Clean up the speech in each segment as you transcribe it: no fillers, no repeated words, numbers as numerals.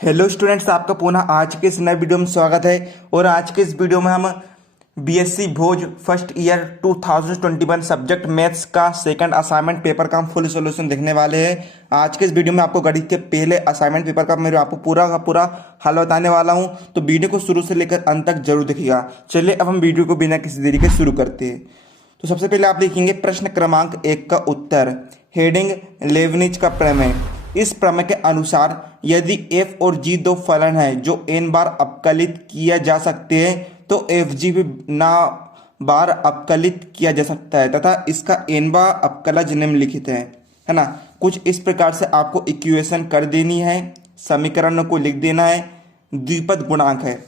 Hello students, आपका पुनः आज के इस नए वीडियो में स्वागत है। और आज के इस वीडियो में हम बीएससी भोज फर्स्ट ईयर 2021 सब्जेक्ट मैथ्स का सेकंड असाइनमेंट पेपर का हम फुल सॉल्यूशन देखने वाले हैं। आज के इस वीडियो में आपको गणित के पहले असाइनमेंट पेपर का मैं आपको पूरा का पूरा हल बताने वाला हूं, तो वीडियो को शुरू से लेकर अंत तक जरूर देखिएगा। चलिए अब हम वीडियो को बिना किसी देरी के शुरू करते हैं। तो सबसे पहले आप लिखेंगे प्रश्न क्रमांक 1 का उत्तर। हेडिंग लेबनिज का प्रमेय। इस प्रमेय के अनुसार यदि f और g दो फलन हैं जो n बार अपकलित किया जा सकते हैं तो fg भी ना बार अपकलित किया जा सकता है तथा इसका n बार अपकलज निम्नलिखित है ना। कुछ इस प्रकार से आपको इक्वेशन कर देनी है, समीकरण को लिख देना है। द्विपद गुणांक है।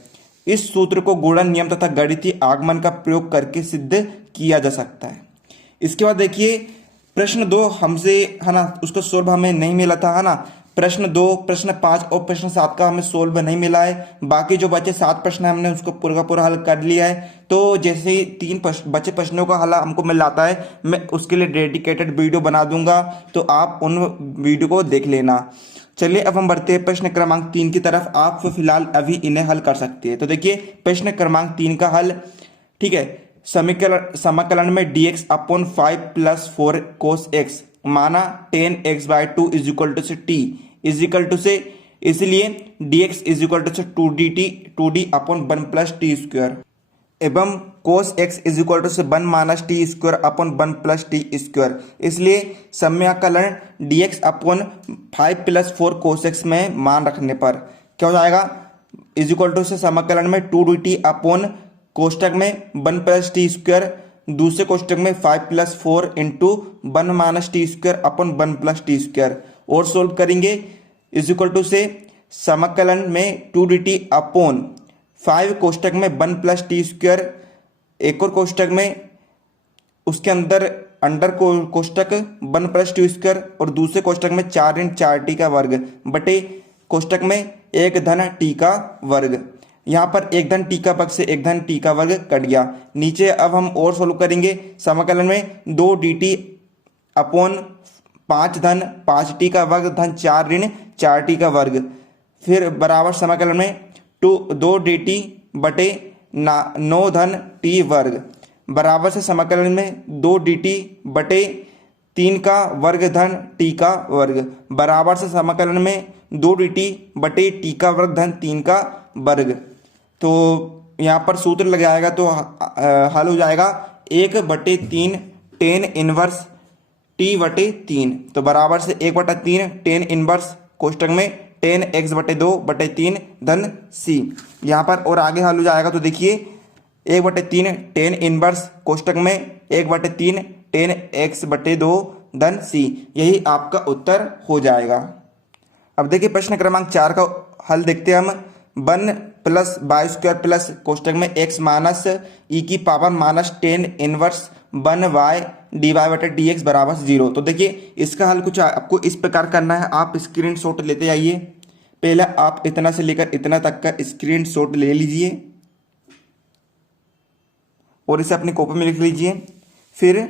इस सूत्र को गुणन नियम तथा गणितीय आगमन का प्रयोग करके सिद्ध किया जा सकता है। इसके बाद देखिए प्रश्न 2 हमसे है ना, उसका सोल्व हमें नहीं मिला था है ना। प्रश्न 2, प्रश्न 5 और प्रश्न 7 का हमें सोल्व नहीं मिला है। बाकी जो बचे 7 प्रश्न है हमने उसको पूरा का पूरा हल कर लिया है। तो जैसे ही 3 बचे प्रश्नों का हल हमको मिल जाता है, मैं उसके लिए डेडिकेटेड वीडियो बना दूंगा, तो आप उन वीडियो को देख लेना। चलिए अब हम बढ़ते हैं प्रश्न क्रमांक 3 की तरफ। आप फिलहाल अभी इन्हें हल कर सकते हैं। तो देखिए प्रश्न क्रमांक 3 का हल, ठीक है। समाकलन में dx upon 5 plus 4 cos x माना 10x/2 इज इक्वल टू से t इज इक्वल टू से, इसलिए dx इज इक्वल टू से 2d upon 1 plus t square एवं cos x is equal to से 1 minus t square upon 1 plus t square, इसलिए समाकलन dx upon 5 plus 4 cos x में मान रखने पर क्या हो जाएगा, इज इक्वल टू से समाकलन में 2dt अपॉन कोष्टक में 1 प्लस टी स्क्वायर, दूसरे कोष्टक में 5 plus 4 into 1 minus t square upon 1 plus t square, और सोल्व करेंगे इज इक्वल टू से समाकलन में 2dt अपॉन 5 कोष्टक में 1 प्लस टी स्क्वायर, एक और कोष्टक में उसके अंदर अंडर कोष्टक 1 प्लस टी स्क्वायर और दूसरे कोष्टक में 4 × 4t का वर्ग बटे कोष्टक में 1 धन t का वर्ग। यहाँ पर 1 धन टी का पक्ष से 1 धन टी का वर्ग कट गया। नीचे अब हम और सोल्व करेंगे। समाकलन में 2dt अपॉन 5 धन 5t का वर्ग धन 4 ऋण 4t का वर्ग, फिर बराबर समाकलन में 2dt बटे 9 धन t वर्ग बराबर से समाकलन में 2dt बटे 3 का वर्ग धन t का वर्ग बराबर से समाकलन में 2dt बटे t का वर्ग धन 3 का वर्ग। तो यहाँ पर सूत्र लग जाएगा तो हल हो जाएगा 1/3 tan इनवर्स t बटे 3, तो बराबर से 1/3 tan इनवर्स कोष्टक में tan x/2 बटे 3 धन c। यहाँ पर और आगे हल हो जाएगा तो देखिए 1/3 tan इनवर्स कोष्टक में 1/3 tan x/2 धन c, यही आपका उत्तर हो जाएगा। अब देखिए प्रश्न क्रमांक 4 का हल देखते हैं हम। 1 प्लस वाई स्क्वायर प्लस कोष्टक में x माइनस ई की power minus 10 inverse 1y dy/dx बराबर 0। तो देखिए इसका हल कुछ आपको इस प्रकार करना है। आप स्क्रीनशॉट लेते जाइए। पहले आप इतना से लेकर इतना तक का स्क्रीनशॉट ले लीजिए और इसे अपनी कॉपी में लिख लीजिए। फिर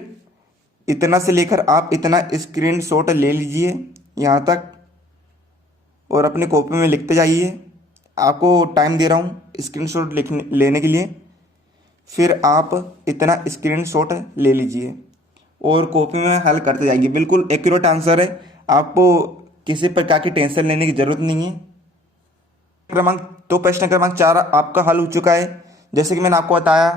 इतना से लेकर आप इतना स्क्रीनशॉट ले लीजिए यहाँ तक और अपनी कॉपी में लिखते जाइए। आपको टाइम दे रहा हूँ स्क्रीनशॉट लेने के लिए। फिर आप इतना स्क्रीनशॉट ले लीजिए और कॉपी में हल करते जाइए। बिल्कुल एक्यूरेट आंसर है, आपको किसी प्रकार की टेंशन लेने की जरूरत नहीं है। प्रश्न क्रमांक 4 आपका हल हो चुका है। जैसे कि मैंने आपको बताया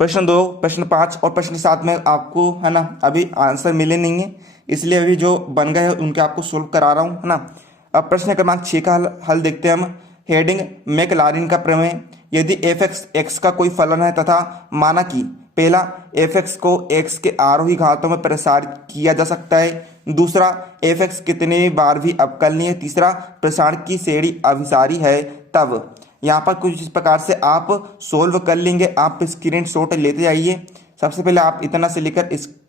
प्रश्न 2, प्रश्न 5 और प्रश्न 7 में आपको है ना अभी आंसर मिले नहीं है, इसलिए अभी जो बन गए हैं उनके आपको सोल्व करा रहा हूँ है ना। अब प्रश्न क्रमांक 6 का हल देखते हैं हम। हेडिंग मैकलॉरिन का प्रमेय। यदि f(x) x का कोई फलन है तथा माना कि पहला f(x) को x के आरोही घातों में प्रसारित किया जा सकता है, दूसरा f(x) कितने बार भी अवकलनीय है, तीसरा प्रसारण की श्रेणी अभिसारी है, तब यहाँ पर कुछ इस प्रकार से आप सोल्व कर लेंगे। आप स्क्रीनशॉट लेते जाइए। सबसे पहले आप इतना से लेकर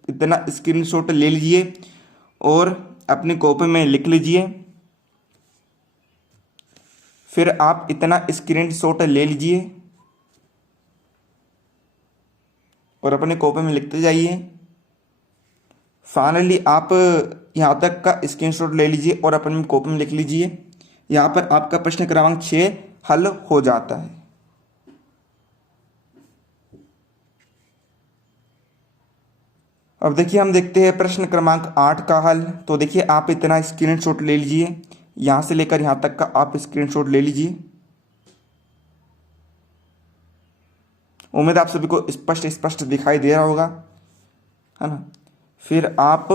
इतना स्क्रीनशॉट ले लीजिए और अपनी कॉपी में लिख लीजिए। फिर आप इतना स्क्रीनशॉट ले लीजिए और अपने कॉपी में लिखते जाइए। फाइनली आप यहाँ तक का स्क्रीनशॉट ले लीजिए और अपनी कॉपी में लिख लीजिए। यहाँ पर आपका प्रश्न क्रमांक 6 हल हो जाता है। अब देखिए हम देखते हैं प्रश्न क्रमांक 8 का हल। तो देखिए आप इतना स्क्रीनशॉट ले लीजिए, यहाँ से लेकर यहाँ तक का आप स्क्रीनशॉट ले लीजिए। उम्मीद आप सभी को स्पष्ट दिखाई दे रहा होगा, है ना। फिर आप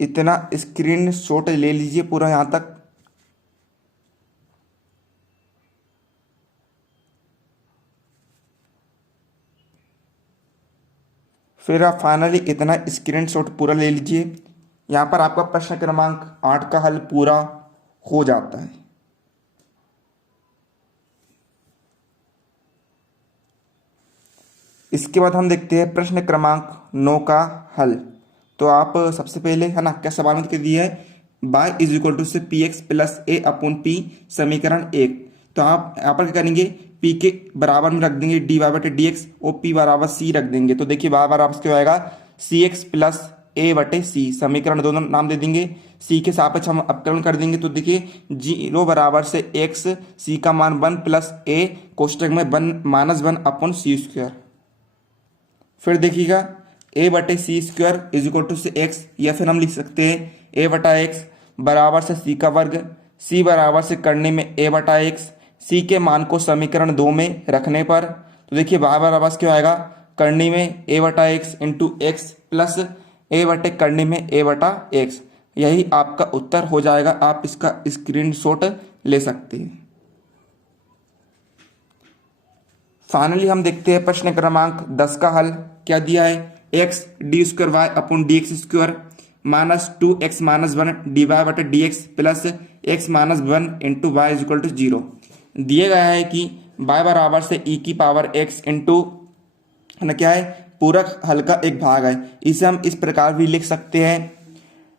इतना स्क्रीनशॉट ले लीजिए पूरा यहाँ तक। फिर आप फाइनली इतना स्क्रीनशॉट पूरा ले लीजिए। यहाँ पर आपका प्रश्न क्रमांक 8 का हल पूरा हो जाता है। इसके बाद हम देखते हैं प्रश्न क्रमांक 9 का हल। तो आप सबसे पहले, है ना, क्या सवाल में दिया है, y इज इक्वल टू से पी एक्स प्लस ए अपॉन पी समीकरण 1। तो आप यहाँ पर क्या करेंगे, p के बराबर में रख देंगे dy बटे डी एक्स और p बराबर c रख देंगे। तो देखिए y बराबर क्या आएगा, सी एक्स प्लस ए बटे सी, समीकरण दोनों नाम दे देंगे। c के सापेक्ष हम अपकरण कर देंगे। तो देखिए 0 बराबर से x, c का मान 1 प्लस a कोष्टक में 1 माइनस 1 अपॉन सी स्क्वायर। फिर देखिएगा a बटे सी स्क्वायर इज इक्वल टू से x, या फिर हम लिख सकते हैं a बटा x बराबर से c का वर्ग, c बराबर से करने में a बटा x, c के मान को समीकरण 2 में रखने पर। तो देखिए y बराबर क्या आएगा, करने में a बटा x into x plus a बटे करने में a बटा x। यही आपका उत्तर हो जाएगा। आप इसका स्क्रीनशॉट ले सकते हैं। फाइनली हम देखते हैं प्रश्न क्रमांक 10 का हल। क्या दिया है, x D square Y upon D X square minus 2x minus 1 D Y बटे D X plus X minus 1 into Y is equal to 0। दिया गया है कि y बराबर से e की पावर x इंटू, है ना, क्या है, पूरक हल का एक भाग है। इसे हम इस प्रकार भी लिख सकते हैं,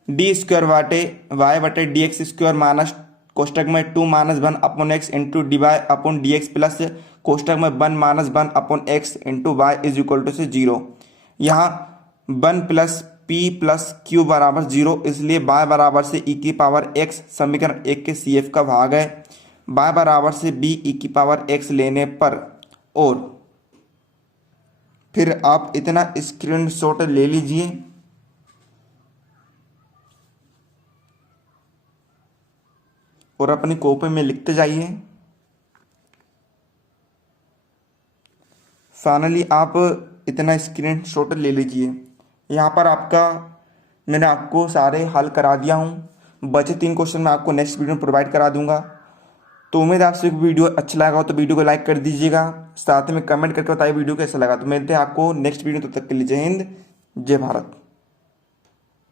डी स्क्वायर बटे वाई बटे डी एक्स स्क्वायर माइनस कोष्टक में 2 minus 1 upon X into D Y upon D X plus कोष्टक में 1 minus 1 upon X into Y is equal to से 0। यहाँ 1 प्लस पी प्लस क्यू बराबर 0, इसलिए y बराबर से e की पावर x समीकरण 1 के CF का भाग है। y बराबर से b e की पावर x लेने पर, और फिर आप इतना स्क्रीनशॉट ले लीजिए। और अपनी कॉपी में लिखते जाइए। फाइनली आप इतना स्क्रीनशॉट ले लीजिए। यहाँ पर आपका, मैंने आपको सारे हल करा दिया हूँ। बचे 3 क्वेश्चन मैं आपको नेक्स्ट वीडियो में प्रोवाइड करा दूंगा। तो उम्मीद है आपसे वीडियो अच्छा लगा हो तो वीडियो को लाइक कर दीजिएगा, साथ में कमेंट करके बताइए वीडियो कैसा लगा। तो मिलते हैं आपको नेक्स्ट वीडियो, तब तक के लिए जय हिंद, जय भारत।